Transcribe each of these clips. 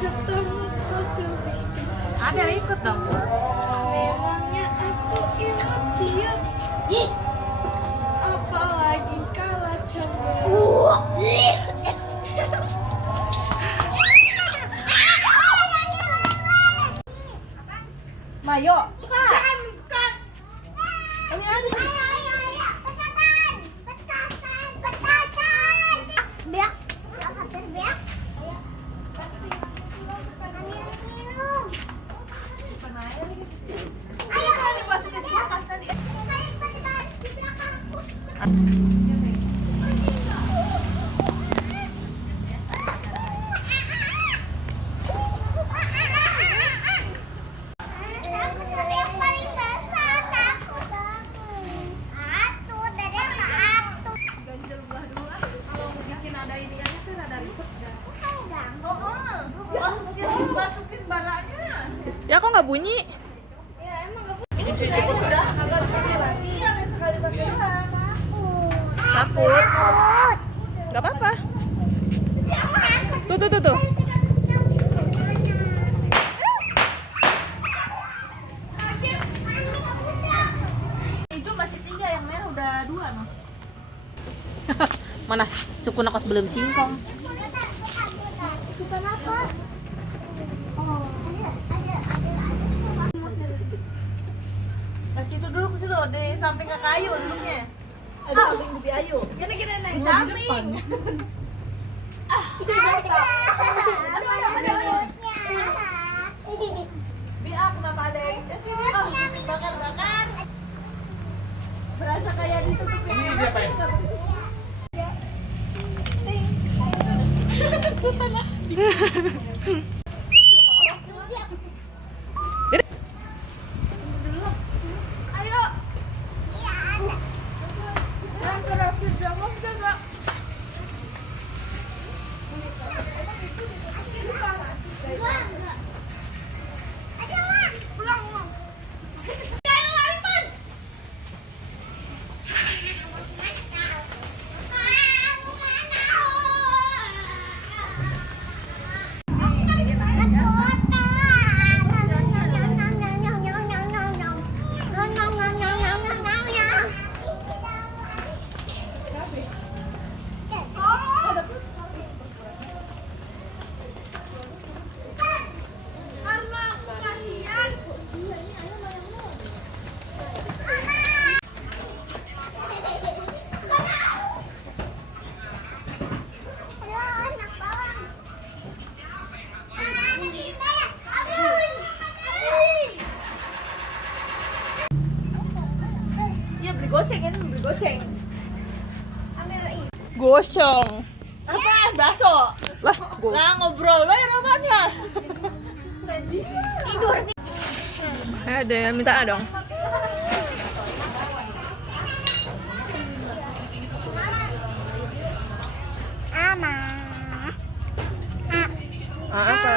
ketemu kau curi. Ada ikut dong. Memangnya aku idiot. Ih. Apalagi kalau cemburu. Mayo, Kak. Ini ada. Ya kok nggak bunyi? Takut. Nggak apa-apa. Tuh. Hijau masih 3, yang merah udah 2 noh. Mana? Suku nakos belum singkong. Bukan apa? Ke situ dulu, ke situ di samping Kakak Ayu duduknya. Di samping Bibi Ayu. Gini di samping. Bi, kenapa ada yang ke sini? Bakar. Berasa kayak ditutupin. Ini dia apa ya? Ayo. Yang terakhir jawab jaga. Pulang. Iya beli goceng. Gosong. Apaan? Bakso? Lah, Lah ngobrol lo ya apanya? Tidur. ada yang minta dong. Apa?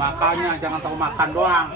Makanya jangan tahu makan doang.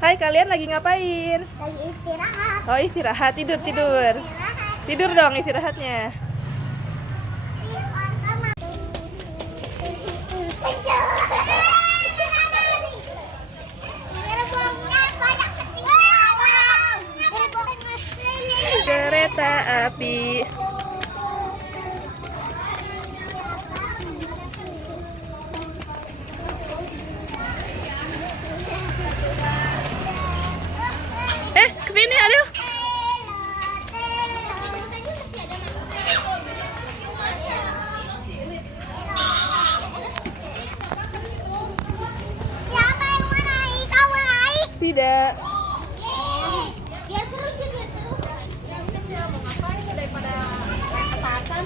Hai, kalian lagi ngapain? Lagi istirahat. Oh, istirahat, tidur. Istirahat. Tidur dong istirahatnya. Oke. kereta api. Ke sini, aduh. Siapa yang mau naik? Kau mau naik? Tidak. Biar seru sih, biar seru. Mau ngapain daripada naik petasan?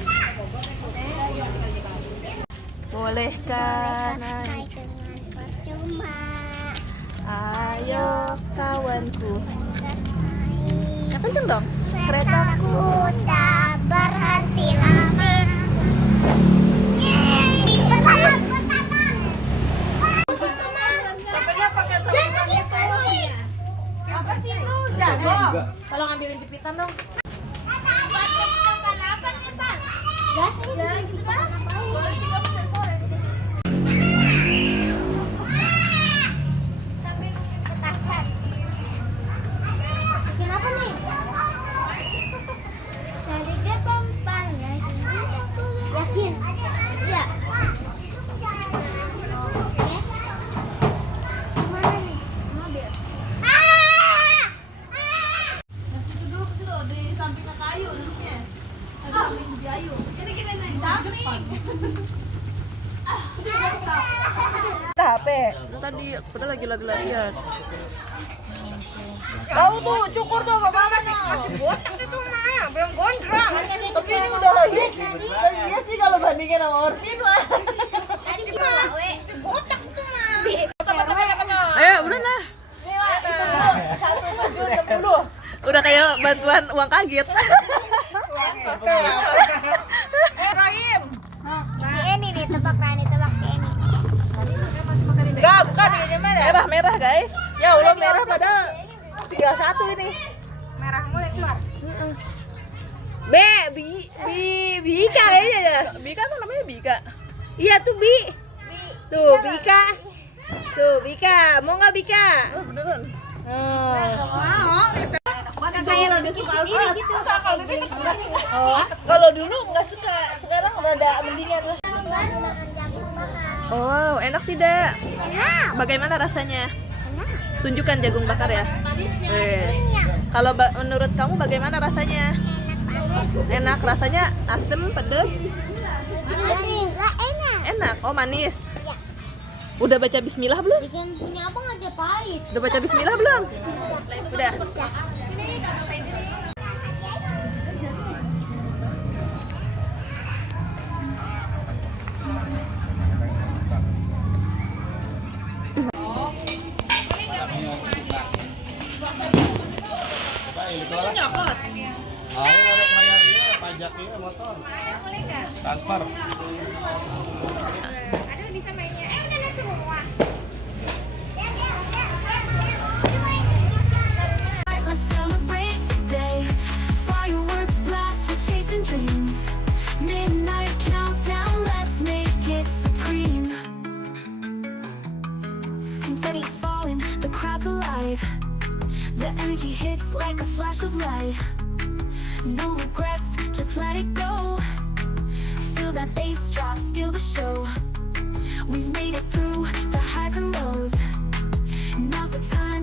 Bolehkah naik? Naik dengan percuma. Ayo kawanku. Naik. Kenceng dong. Keretaku tak berhenti lama. Petasan, petasan. Sampainya pakai sampingan gitu. Apa sih itu? Jago. Tolong ambilin jepitan dong. Gas, Boleh 3 sore di sini. sambil nungguin petasan. Bikin apa nih? Cari dia pempan lagi. Yakin? Iya. Oke. Gimana nih? Mobil. Itu dulu ke situ di samping kayu duduknya. Di samping di ayu. Kira-kira naik samping. HP. Tadi udah lagi lari-larian. Tahu tuh cukur tuh apa masih botak itu mah, belum gondrong. Tapi ini udah lagi. Iya sih kalau bandingin sama Orvin mah. Tadi si Mawe. Botak tuh mah. Ayo, udah lah. Itu 1,60. Udah kayak bantuan uang kaget. Rahim. Si Eni nih, tebak Rani, tebak si Eni. Enggak, bukan ini mana? Merah-merah, guys. Ya Allah merah padahal 31 ini. Merah mulai keluar. Bika kayaknya ya. Bika tuh namanya Bika. Iya tuh Bi. Tuh Bika. Tuh Bika, mau nggak Bika? Oh, beneran. Mau. Mana kayak lebih suka gitu. Kalau dulu nggak suka, sekarang rada mendingan lah. Baru makan jagung bakar. Oh, enak tidak? Enak. Bagaimana rasanya? Enak. Tunjukkan jagung bakar ya. Kalau menurut kamu bagaimana rasanya? Enak, rasanya asem, pedes, Enggak enak. enak. Oh, manis. Ya. Udah baca bismillah belum? Bikin punya abang aja pahit. Udah baca bismillah belum? Udah. Nyokot. Ayo rek bayar ieu pajak ieu motor. Transfer. Ada bisa mainnya. Udah naik semua. Let's celebrate today. Fireworks blast, we're chasing dreams. Midnight countdown, let's make it supreme. Confetti's falling, the crowd's alive. The energy hits like a flash of light. No regrets, just let it go. Feel that bass drop, steal the show. We've made it through the highs and lows. Now's the time